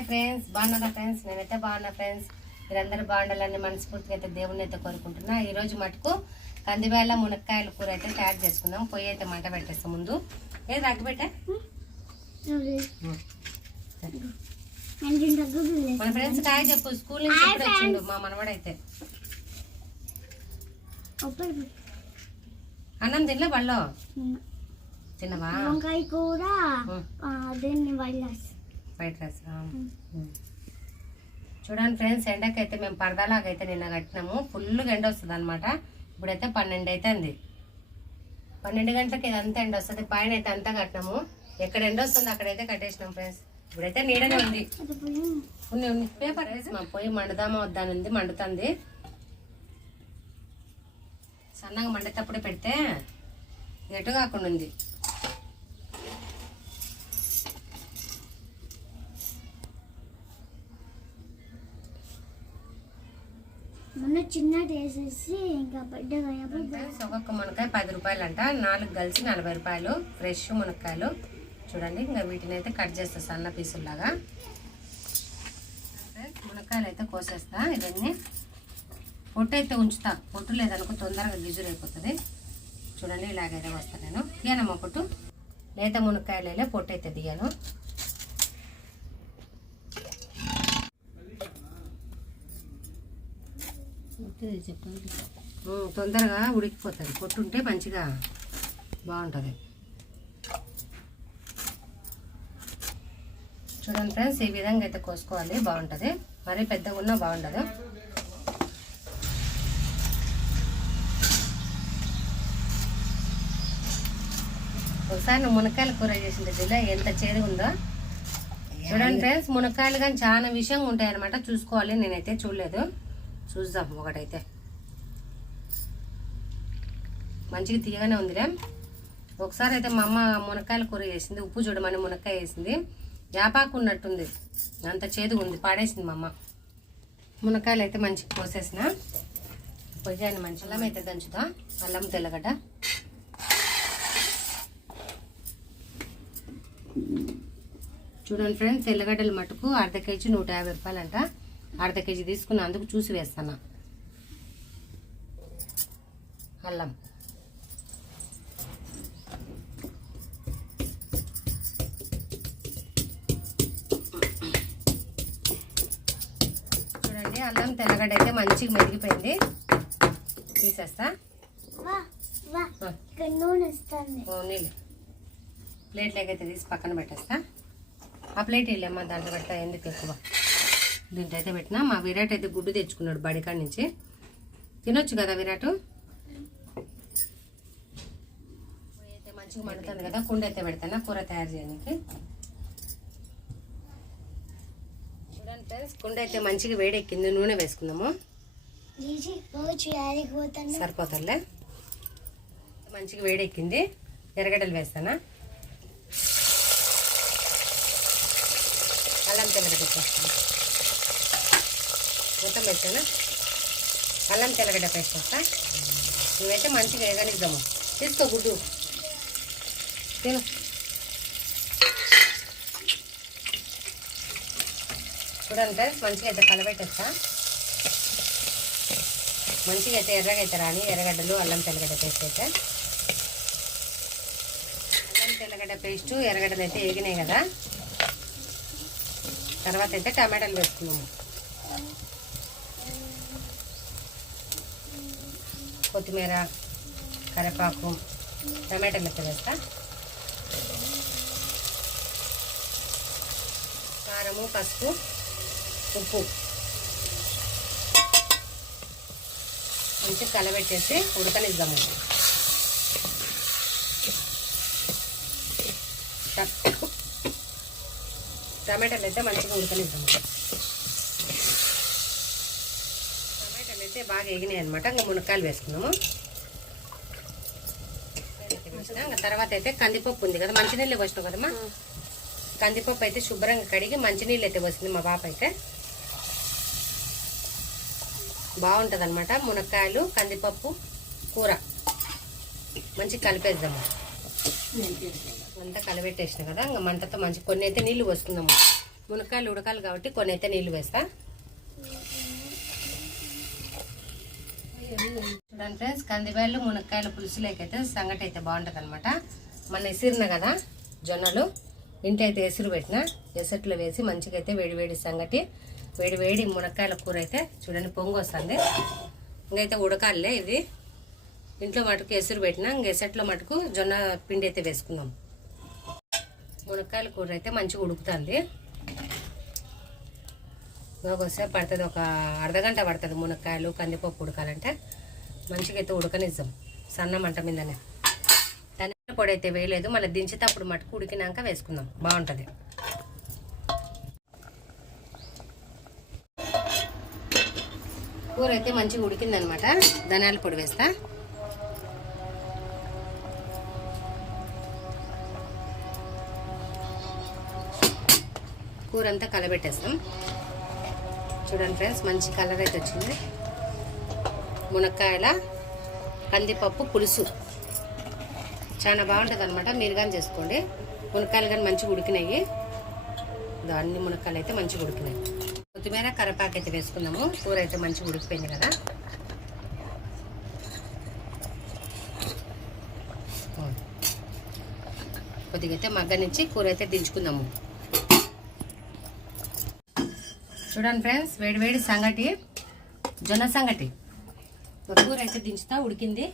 Hi friends, బాగున్నారా friends? నేనైతే బాగున్నా ఫ్రెండ్స్. మీరందరూ బాగుండాలని మనస్ఫూర్తిగా అయితే దేవుణ్ణి అయితే కోరుకుంటున్నా. ఈరోజు మటుకు కందివేళ మునక్కాయల కూర అయితే తయారు చేసుకుందాం. పొయ్యి అయితే మంట పెట్టేస్తాం. ముందు ఏది అగ్గి పెట్టా మన ఫ్రెండ్స్ కాయ చెప్పు. స్కూల్ నుంచి ఎప్పుడు వచ్చిండు మా మనవాడైతే. అన్నం తినలే బళ్ళో తిన్నవా? వంకాయ కూర, వైట్ రైస్. చూడండి ఫ్రెండ్స్, ఎండకైతే మేము పరదాలాగైతే నిన్న కట్టినాము. ఫుల్గా ఎండ వస్తుంది అనమాట. ఇప్పుడైతే 12 అయితే అంది. 12 గంటలకి ఇదంతా ఎండ వస్తుంది. పైన అయితే అంతా కట్టినాము. ఎక్కడ ఎండ వస్తుంది అక్కడైతే కట్టేసినాం ఫ్రెండ్స్. ఇప్పుడైతే నీడనే ఉంది. ఉంది పేపర్ వేసి మా పొయ్యి మండుదామా వద్దాని ఉంది. మండుతుంది. సన్నగా మండేటప్పుడే పెడితే ఎటు కాకుండా ఉంది. చిన్న వేసేసి ఇంకా ఒక్కొక్క మునక్కాయ 10 రూపాయలు అంట. 4 కలిసి 40 రూపాయలు. ఫ్రెష్ మునక్కాయలు చూడండి. ఇంకా వీటిని అయితే కట్ చేస్తా సన్న పీసుల్లాగా. మునక్కాయలు అయితే కోసేస్తా. ఇవన్నీ పొట్టు అయితే ఉంచుతా. పొట్టు లేదనుకో తొందరగా గిజురు అయిపోతుంది. చూడండి ఇలాగైతే వస్తాను నేను. తీయనమ్మా పొట్టు. లేత మునక్కాయలు పొట్టు అయితే తీయను. తొందరగా ఉడికిపోతుంది. పొట్టుంటే మంచిగా బాగుంటుంది. చూడండి ఫ్రెండ్స్, ఈ విధంగా అయితే కోసుకోవాలి. బాగుంటుంది. మరీ పెద్దగా ఉన్నా బాగుండదు. ఒకసారి నువ్వు మునక్కాయల కూర చేసింది జిల్లా ఎంత చేదు ఉందో చూడండి ఫ్రెండ్స్. మునక్కాయలు కానీ చాలా విషయంగా ఉంటాయి అనమాట. చూసుకోవాలి. నేనైతే చూడలేదు. చూద్దాం. ఒకటైతే మంచిగా తీయగానే ఉందిలే. ఒకసారి అయితే మా అమ్మ మునక్కాయల కూర చేసింది. ఉప్పు చూడమని మునక్కాయ వేసింది. యాపాకు ఉన్నట్టుంది. అంత చేదుగా ఉంది. పాడేసింది మా అమ్మ. మునక్కాయలు అయితే మంచిగా కోసేసిన. పొయ్యాన్ని మంచి అల్లం అయితే దంచుతా. అల్లం తెల్లగడ్డ చూడండి ఫ్రెండ్స్. తెల్లగడ్డలు మటుకు అర్ధ కేజీ 150 రూపాయలు అంట. అర్ధ కేజీ తీసుకున్న అందుకు చూసి వేస్తాను. అల్లం చూడండి. అల్లం తెల్లగడ్డ అయితే మంచిగా మెదిగిపోయింది. తీసేస్తా. నీళ్ళు ప్లేట్లోకి అయితే తీసి పక్కన పెట్టేస్తా. ఆ ప్లేట్ వెళ్ళమ్మా, దాంట్లో పెడతా. ఎందుకు ఎక్కువ దీంట్లో అయితే పెట్టినా. మా విరాట్ అయితే గుడ్డు తెచ్చుకున్నాడు బడికాడ నుంచి. తినొచ్చు కదా విరాట్. అయితే మంచిగా మండుతుంది కదా. కుండ అయితే పెడతాను కూర తయారు చేయడానికి. చూడండి ఫ్రెండ్స్, కుండ అయితే మంచిగా వేడెక్కింది. నూనె వేసుకుందాము. సరిపోతుందిలే. మంచిగా వేడెక్కింది. ఎర్రగడ్డలు వేస్తానా. అల్లం తెల్లగడ్డ వేస్తాను. మొత్తం వేస్తాను. అల్లం తెల్లగడ్డ పేస్ట్ వేస్తా. నువ్వైతే మంచిగా వేగనిద్దాము. తీసుకో గుడ్డు తిను. చూడండి మంచిగా అయితే కలబెట్టేస్తా. మంచిగా అయితే ఎర్రగా అయితే రాని ఎర్రగడ్డలు అల్లం తెల్లగడ్డ పేస్ట్ అయితే. అల్లం తెల్లగడ్డ పేస్టు ఎర్రగడ్డలు అయితే వేగినాయి కదా. తర్వాత అయితే టమాటాలు వేసుకున్నాము. కొత్తిమీర, కరివేపాకు, టమాటాలు అయితే వేస్తా. కారము, పసుపు, ఉప్పు మంచిగా కలబెట్టేసి ఉడకనిద్దాము. టమాటాలు అయితే మంచిగా ఉడకనిద్దాము. టమాటాలు అయితే బాగా ఎగినాయి అనమాట. ఇంకా మునక్కాయలు వేసుకున్నాము. ఇంకా తర్వాత అయితే కందిపప్పు ఉంది కదా. మంచినీళ్ళు పోసినావు కదమ్మా. కందిపప్పు అయితే శుభ్రంగా కడిగి మంచినీళ్ళు అయితే వస్తుంది మా పాప అయితే. బాగుంటుంది అనమాట. మునక్కాయలు కందిపప్పు కూర మంచిగా కలిపేద్దాము. అంతా కలబెట్టేసిన కదా. ఇంకా మంటతో మంచి కొన్ని అయితే నీళ్లు పోసుకుందాము. మునక్కాయలు ఉడకాలి కాబట్టి కొన్ని అయితే నీళ్ళు వేస్తా. చూడండి ఫ్రెండ్స్, కందిబ్యాళ్ళు మునక్కాయల పులుసులోకైతే సంగటి అయితే బాగుంటుంది అనమాట. మన ఎసిరిన కదా జొన్నలు, ఇంటి అయితే ఎసురు పెట్టిన ఎసట్లో వేసి మంచిగా అయితే వేడి వేడి సంగటి, వేడి వేడి మునక్కాయల కూర అయితే చూడండి పొంగు వస్తుంది. ఇంకైతే ఉడకాలే ఇది. ఇంట్లో మటుకు ఎసురు పెట్టిన, ఇంక ఎసట్లో మటుకు జొన్న పిండి అయితే వేసుకుందాం. మునక్కాయల కూర అయితే మంచిగా ఉడుకుతుంది. ఒకసేపు పడుతుంది, ఒక అర్ధగంట పడుతుంది మునక్కాయలు కందిపప్పు ఉడకాలంటే. మంచిగా అయితే ఉడకనిద్దాం సన్న మంట మీదనే. ధనియాల పొడి అయితే వేయలేదు, మళ్ళీ దించేటప్పుడు మటుకు ఉడికినాక వేసుకుందాం, బాగుంటుంది. కూర అయితే మంచిగా ఉడికిందనమాట. ధనియాల పొడి వేస్తా. కూర అంతా కలబెట్టేస్తాం. చూడండి ఫ్రెండ్స్, మంచి కలర్ అయితే వచ్చింది. మునక్కాయల కందిపప్పు పులుసు చాలా బాగుంటుంది అనమాట. మీరు కానీ చేసుకోండి. మునక్కాయలు కానీ మంచిగా ఉడికినాయి. అన్ని మునక్కాయలు అయితే మంచిగా ఉడికినాయి. కొత్తిమీర కరివేపాకు అయితే వేసుకుందాము. కూర అయితే మంచిగా ఉడికిపోయింది కదా. కొద్దిగా అయితే మగ్గనిచ్చి కూర అయితే దించుకుందాము. చూడండి ఫ్రెండ్స్, వేడి వేడి సంగటి, జొన్న సంగటి కూర అయితే దించుతా, ఉడికింది.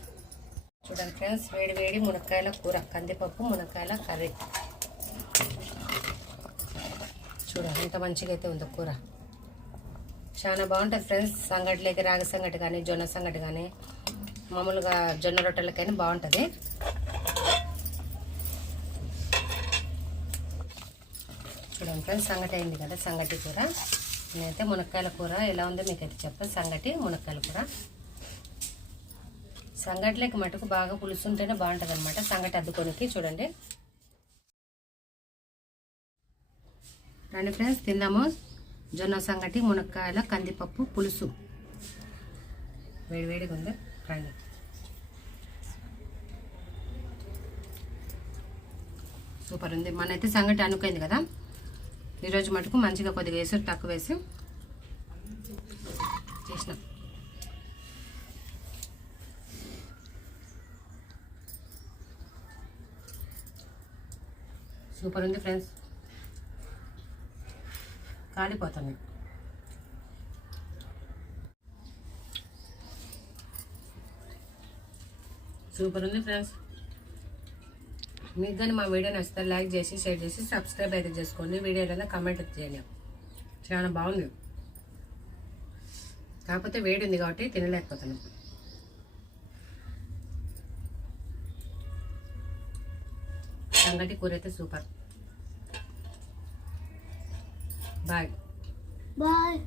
చూడండి ఫ్రెండ్స్, వేడి వేడి మునక్కాయల కూర, కందిపప్పు మునక్కాయల కర్రీ. చూడండి ఎంత మంచిగా అయితే ఉందో కూర. చాలా బాగుంటుంది ఫ్రెండ్స్. సంగటిలోకి రాగి సంగటి కానీ జొన్న సంగటి కానీ మామూలుగా జొన్న రొట్టెలకైనా బాగుంటుంది. చూడండి ఫ్రెండ్స్, సంగటి అయింది కదా సంగటి కూర. నేనైతే మునక్కాయల కూర ఎలా ఉందో మీకైతే చెప్తాను. సంగటి మునక్కాయల కూర సంగటిలోకి మటుకు బాగా పులుసు ఉంటేనే బాగుంటుంది అనమాట. సంగటి అద్దుకొనికి చూడండి. రండి ఫ్రెండ్స్, తిందాము జొన్న సంగటి మునక్కాయల కందిపప్పు పులుసు. వేడివేడిగా ఉంది, రండి. సూపర్ ఉంది. మనైతే సంగటి అనుకుంది కదా. ఈరోజు మటుకు మంచిగా కొద్దిగా ఎసురు తక్కువ వేసి చేసినాం. సూపర్ ఉంది ఫ్రెండ్స్, కాలిపోతుంది. సూపర్ ఉంది ఫ్రెండ్స్. మీకు కానీ మా వీడియో నచ్చితే లైక్ చేసి షేర్ చేసి సబ్స్క్రైబ్ అయితే చేసుకోండి. వీడియో ఏదైనా కమెంట్ చేయండి. చాలా బాగుంది, కాకపోతే వేడి ఉంది కాబట్టి తినలేకపోతున్నాం. సంగటి కూర అయితే సూపర్. Bye bye.